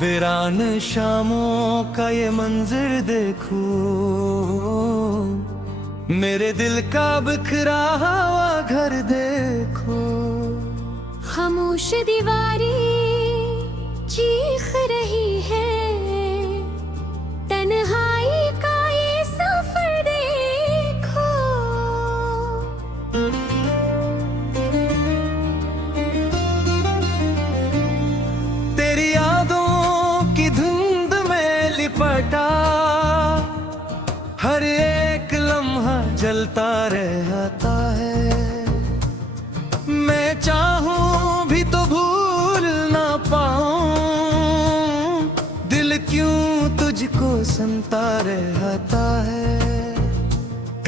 वीरान शामों का ये मंजर देखो, मेरे दिल का बिखरा हुआ घर देखो। खामोश दीवारें चीख रही है, तन्हाई का ये सफर देखो। तेरी यादों की धुंध में लिपटा, हर एक लम्हा जलता रहता है। मैं चाहूं भी तो भूल ना पाऊं, दिल क्यों तुझको सुनता रहता है।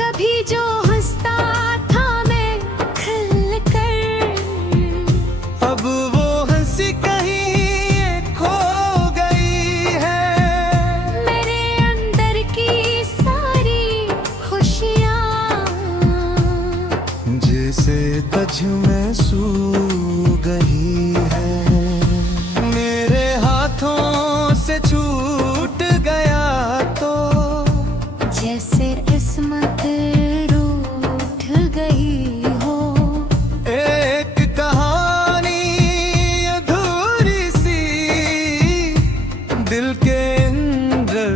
कभी जो हंसता था मैं खिल कर, अब वो हंसी कहीं खो गई है। मेरे अंदर की सारी खुशियाँ जैसे तुझ में सू गई है। मेरे हाथों से छूट गया तो जैसे किस्मत रूठ गई हो। एक कहानी अधूरी सी दिल के अंदर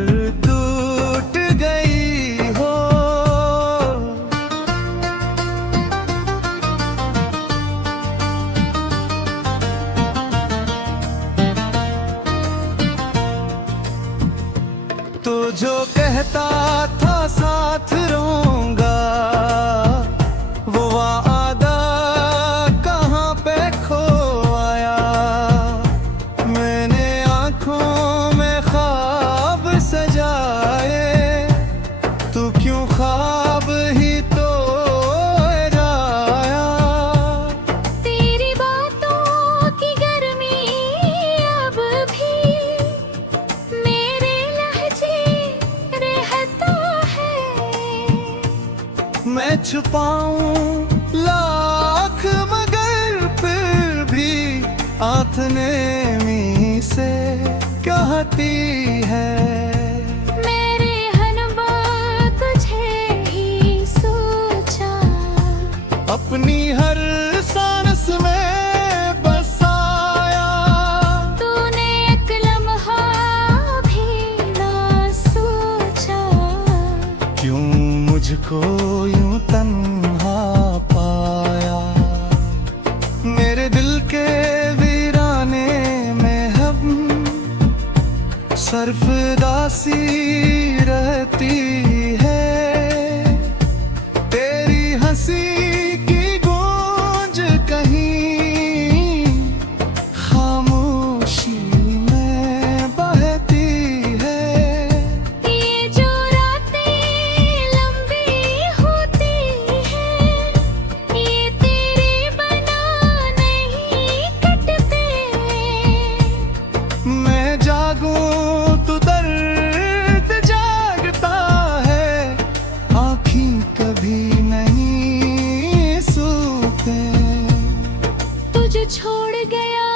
टूट गई हो। तो जो कहता था साथ रहूंगा, वो वादा कहाँ पे खो आया। मैंने आँखों में ख्वाब सजाए, तू क्यों ख्वाब ही तो जाया। तेरी बातों की गर्मी अब भी मेरे लहजे रहता है। मैं छुपाऊं लाख मगर फिर भी आंखने मी से कहती है। मेरे हनबा तुझे ही सोचा, अपनी हर सांस में बसाया। तूने एक लम्हा भी ना सोचा, क्यों मुझको यूं तन्हा पाया। मेरे दिल के वीराने में हम सरफदासी रहती है। तेरी हंसी की गूंज कहीं खामोशी में बहती है। ये जो रातें लंबी होती हैं, ये तेरे बना नहीं कटते। मैं जागूं तो दर्द जागता है, आँखें कभी नहीं सूते। तुझे छोड़ गया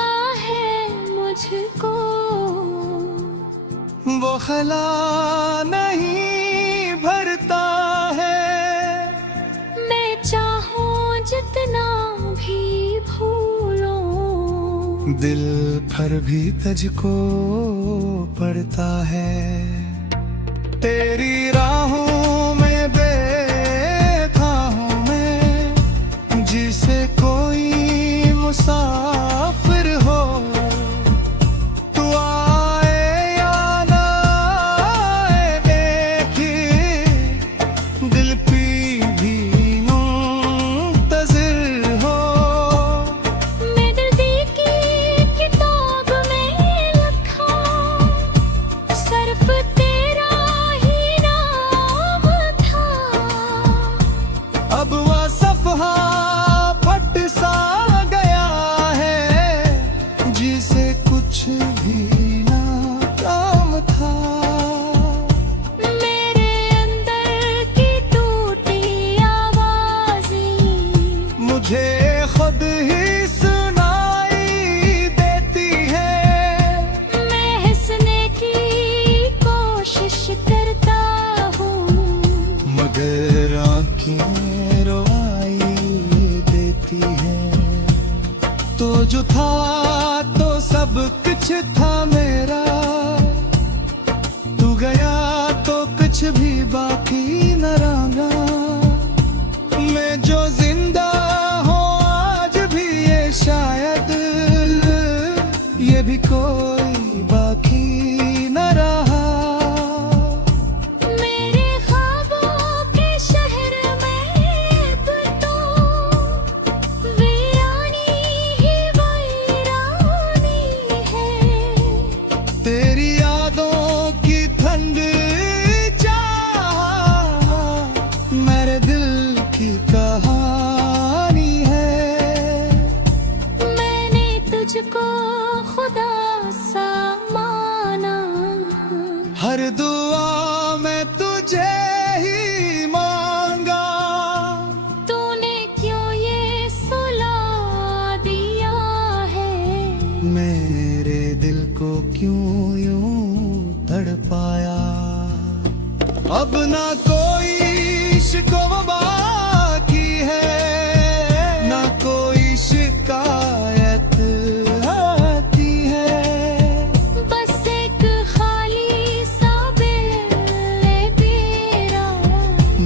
है मुझको, वो खला नहीं भरता है। मैं चाहूं जितना भी भूलूं, दिल पर भी तुझको पड़ता है। तेरी राहों में बैठा हूँ मैं, जिसे कोई मुसाफिर हो। तू आए या ना आए, एक ही दिल भी मुंतज़िर हो। मैं दर्दी की किताब में लिखा, सर्फ तेरा ही नाम था। अब वह सफ़हा फट सा गया है, जिसे कुछ भी ना काम था। मेरे अंदर की टूटी आवाज़ें मुझे खुद ही सुनाई देती है। महसूस कुछ था मेरा, तू गया तो कुछ भी बाकी न रहा। मैं जो जिंदा हूँ आज भी ये शायद ये भी कोई बाकी न रहा। मेरे ख्वाबों के शहर में अब तो वीरानी ही वीरानी है। तेरी यादों की ठंड चाह मेरे दिल की कहानी है। मैंने तुझको खुदा सा माना, हर दुआ में तुझे ही मांगा। तूने क्यों ये सुला दिया है। मेरे दिल को क्यों यूं तड़पाया। अब ना कोई शिकवा बाकी है, ना कोई शिकायत आती है। बस एक खाली सा दिल तेरा,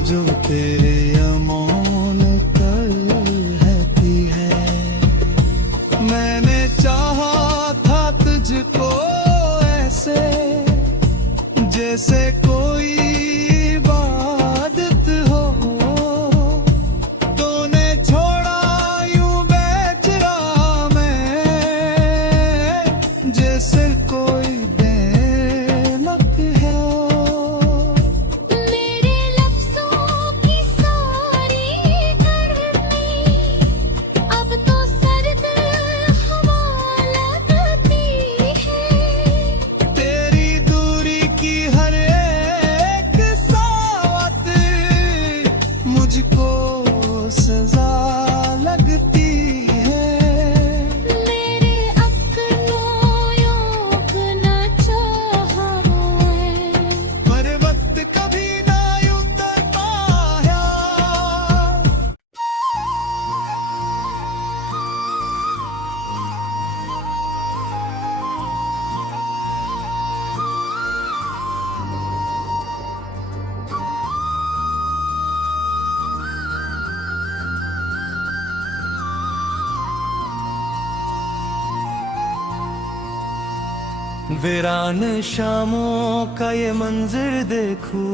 जो तेरे अमौन कल रहती है। मैंने चाहा था तुझको ऐसे जैसे कोई इबादत हो। तूने छोड़ा यूं बेचरा मैं, जैसे कोई बेनक है। मेरे लफ्जों की सारी गर्मी अब तो सर्द हवा लगती है। तेरी दूरी की हर एक सावत मुझको सजा लगती है। मेरे अपनों योग न चाहा है। पर वक्त कभी ना यूं तड़पाया। वीरान शामों का ये मंजर देखो,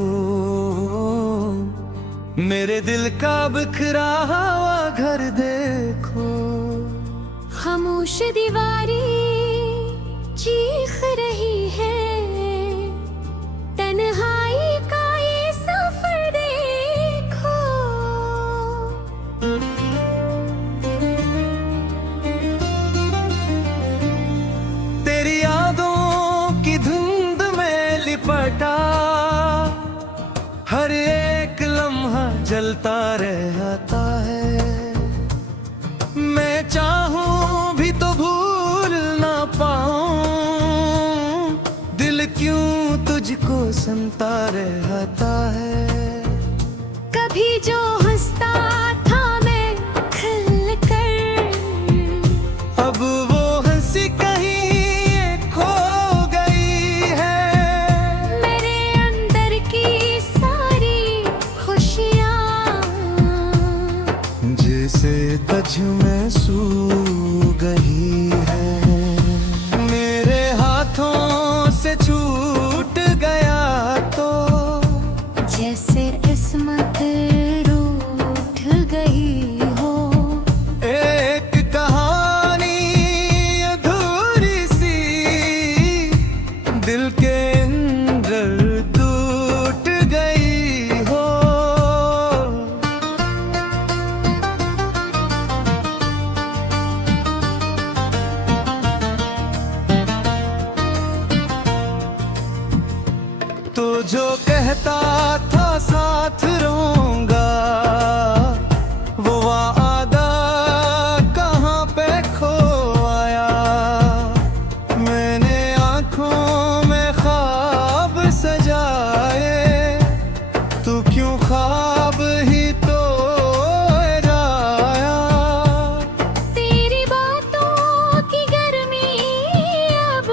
मेरे दिल का बिखरा हुआ घर देखो। खामोश दीवारी चीख रही है। तन्हाई का ये सफर देखो। तेरी यादों की धुंध में लिपटा, हर एक लम्हा जलता रहता है। मैं चाहूं भी तो भूल ना पाऊं, दिल क्यों तुझको सुनता रहता है। कभी जो हंसता था मैं खिल कर, अब वो हंसी कहीं खो गई है। मेरे अंदर की सारी खुशियाँ जैसे तुझ में सू गई है। मेरे हाथों से छूट गया तो जैसे किस्मत रूठ गई हो। एक कहानी अधूरी सी दिल के अंदर टूट गई हो। तो जो कहता था साथ रहूंगा, वो वादा कहाँ पे खो आया। मैंने आँखों में ख्वाब सजाए, तू क्यों ख्वाब ही तो राया। तेरी बातों की गर्मी अब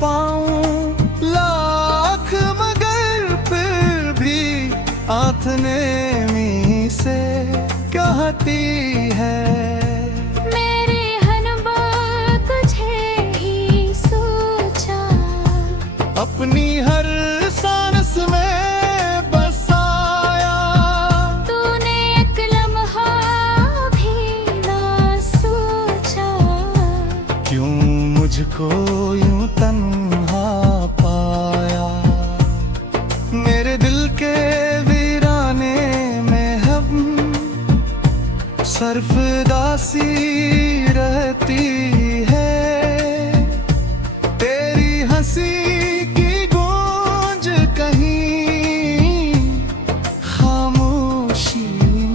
पाऊं लाख, मगर फिर भी आंखने मी से कहती है मेरे हनबा तुझे ही सोचा, अपनी हर सांस में बसाया। तूने एक लम्हा भी ना सोचा, क्यों मुझको यूं तन्हा पाया। मेरे दिल के वीराने में हम सरफदासी रहती है। तेरी हंसी की गूंज कहीं खामोशी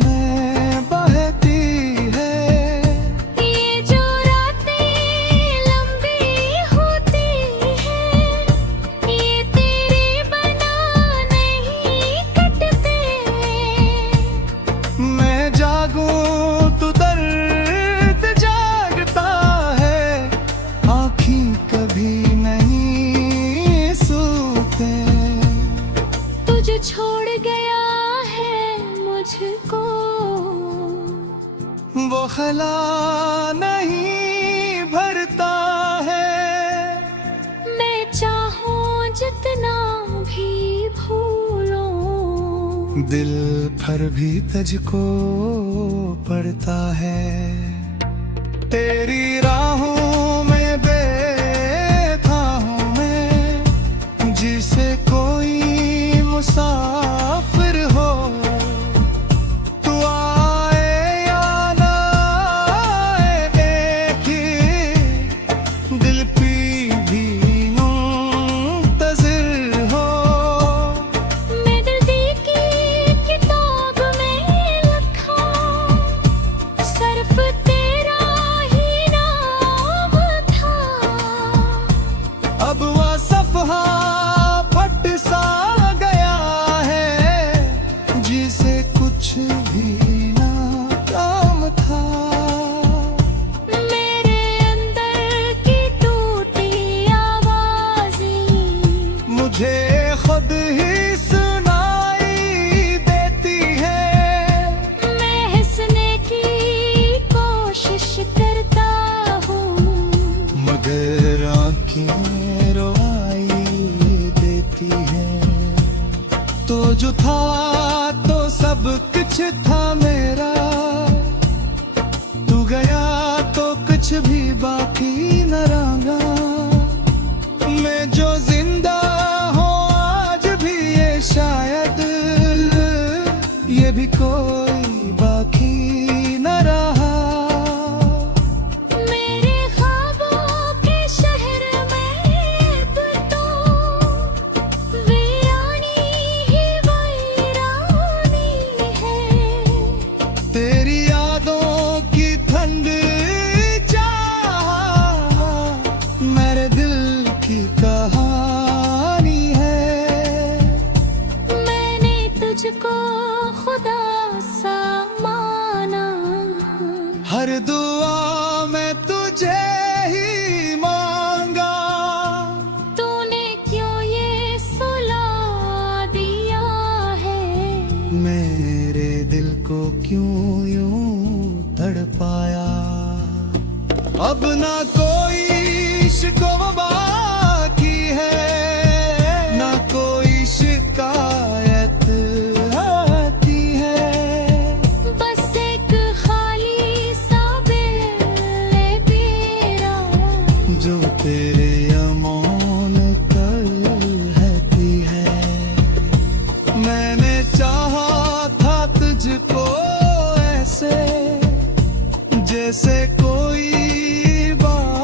में बहती है। ये जो रातें लंबी होती हैं, ये तेरे बना नहीं कटते। मैं जागूं तो दर्द जागता है, आँखी कभी नहीं सूते। तुझे छोड़ गया है मुझको, वो खला नहीं भरता है। मैं चाहूं जितना भी भूलूं, दिल पर भी तुझको पड़ता है। तेरी राहों में बैठा हूँ मैं, जिसे कोई मुसाफिर हो। तू आए या ना आए, एक ही दिल की भी मुंतज़िर हो। मैं दिल की किताब में लिखा, सिर्फ तेरा ही नाम था। अब वह सफ़हा फट सा गया है, जिसे कुछ भी ना काम था। मेरे अंदर की टूटी आवाज़ें मुझे खुद ही सुनाई देती है। मैं हंसने की कोशिश करता हूँ, मगर आँखें रुआई देती हैं। तो जो था तो सब कुछ था मेरा, तू गया तो कुछ भी बाकी न रहा। मैं जो जिंदा हूँ आज भी, ये शायद ये भी कोई बाकी न रहा। मेरे ख्वाबों के शहर में अब तो वीरानी ही वीरानी है। तेरी यादों की ठंड चाह मेरे दिल की कहानी है। मैंने तुझको खुदा सा माना, हर दुआ में तुझे ही मांगा। तूने क्यों ये सुला दिया है। मेरे दिल को क्यों यूं तड़पाया। अब ना कोई शिकवा बाकी है, ना कोई शिकायत आती है। बस एक खाली सा दिल मेरा, जो तेरे अमौन कर रहती है। मैंने चाहा था तुझको ऐसे, जैसे कोई बात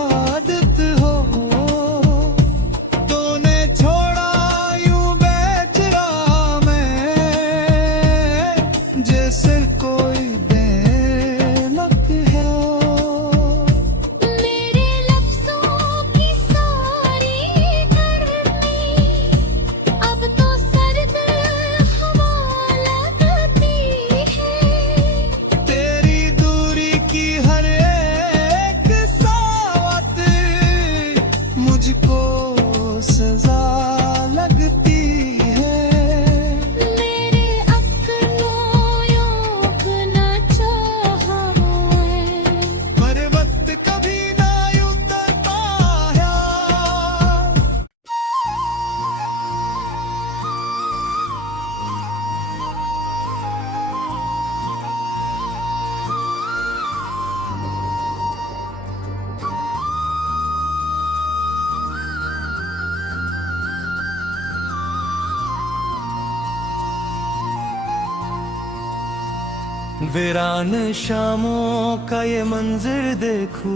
वीरान शामों का ये मंजर देखो,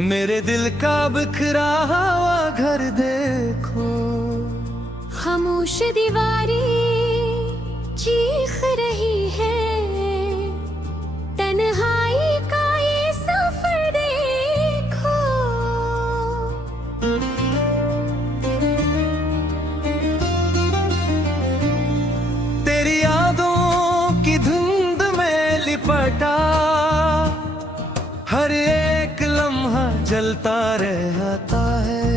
मेरे दिल का बिखरा हुआ घर देखो। खामोश दीवारें चीख रही है, तन्हाई का ये सफर देखो। तेरी यादों की धुंध में लिपटा, हर एक लम्हा जलता रहता है।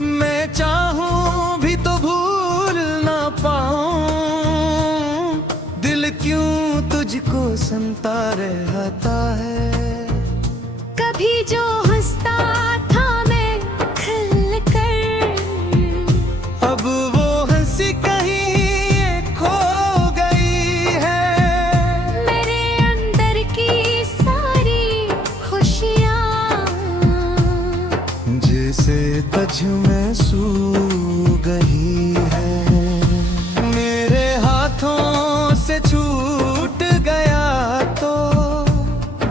मैं चाहूं भी तो भूल ना पाऊं, दिल क्यों तुझको सुनता रहता है। कभी जो हंसता था मैं खिल कर, अब वो हंसी कहीं खो गई है। मेरे अंदर की सारी खुशियाँ जैसे तज में सू गई है। मेरे हाथों से छूट गया तो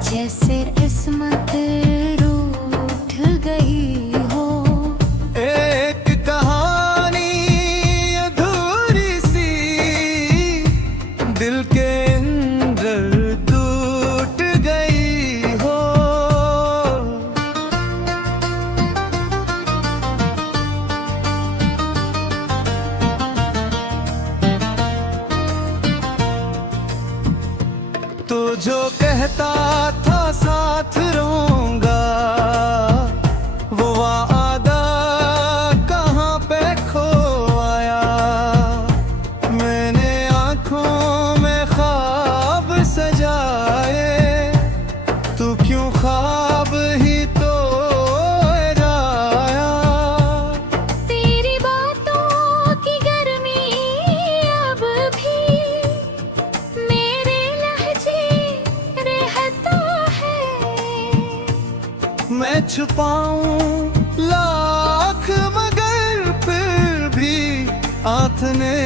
जैसे किस्मत रूठ गई हो। एक कहानी अधूरी सी दिल के अंदर टूट गई हो। तो जो कहता था साथ रहूंगा, वो वादा कहाँ पे खो आया। मैंने आंखों में ख्वाब सजाए, तू क्यों ख्वाब ही तो राया। तेरी बातों की गर्मी अब भी मेरे लहजे रहता है। मैं छुपाऊं लाख मगर फिर भी आंखने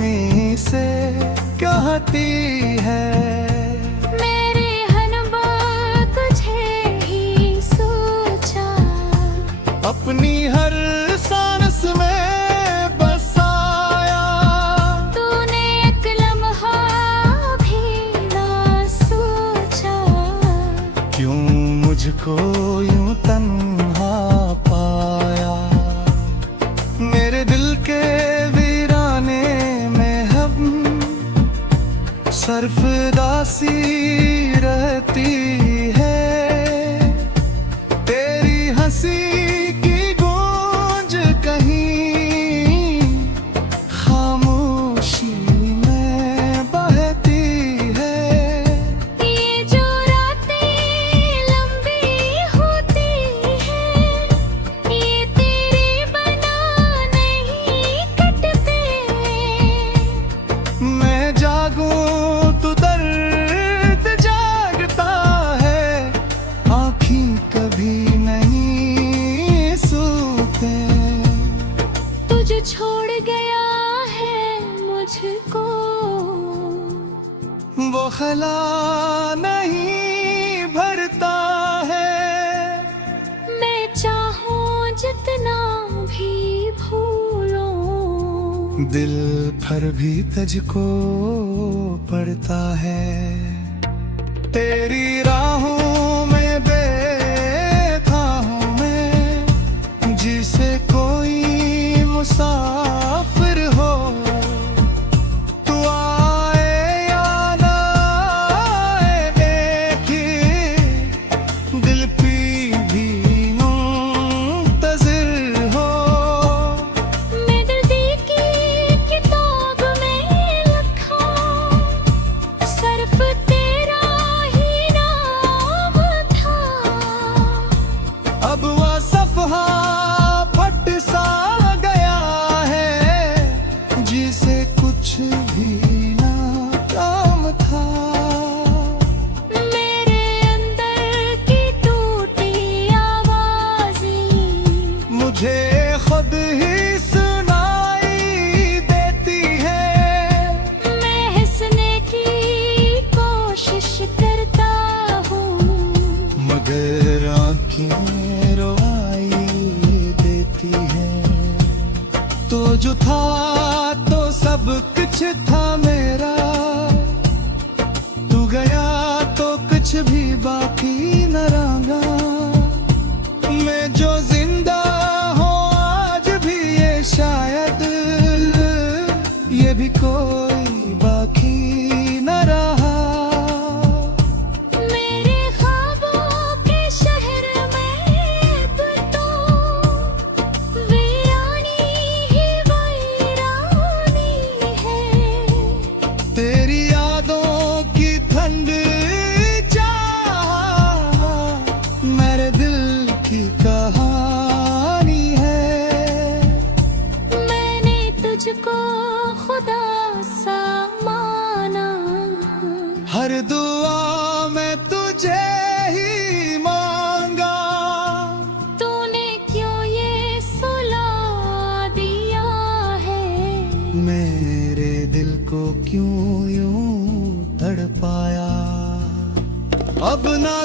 मी से कहती है। मेरे हनबा तुझे ही सोचा, अपनी हर सांस में बसाया। तूने एक लम्हा भी ना सोचा, क्यों मुझको यूं तन्हा पाया। मेरे दिल के वीराने में हम सरफदासी रहती है। तेरी हंसी की गूंज कहीं खामोशी में बहती है। ये जो रातें लंबी होती हैं, ये तेरे बना नहीं कटते। मैं जागूं तो दर्द जागता है, आँखें कभी नहीं सोते। तुझे छोड़ गया है मुझको, वो खला नहीं भरता है। मैं चाहूं जितना भी भूलूं, दिल पर भी तुझको पड़ता है। तेरी राहों में बैठा हूँ मैं, जिसे कोई मुसाफिर हो। तू आए या ना आए, एक ही दिल पी भी मुंतज़िर हो। मैं दिल की किताब में लिखा, सिर्फ तेरा ही नाम था। अब वह सफ़हा फट सा गया है, जिसे कुछ भी ना काम था। मेरे अंदर की टूटी आवाज़ें मुझे खुद ही सुनाई देती है। महल था तो सब कुछ था मेरा, तू गया तो कुछ भी बाकी न रहा। मैं जो जिंदा हूँ आज भी ये शायद ये भी कोई बाकी न रहा। मेरे ख्वाबों के शहर में अब तो वीरानी ही वीरानी है। तेरी यादों की ठंड चाह मेरे दिल की कहानी है। मैंने तुझको खुदा सा माना, हर दुआ में तुझे ही मांगा। तूने क्यों ये सुला दिया है। मेरे दिल को क्यों यूं तड़पाया। अब ना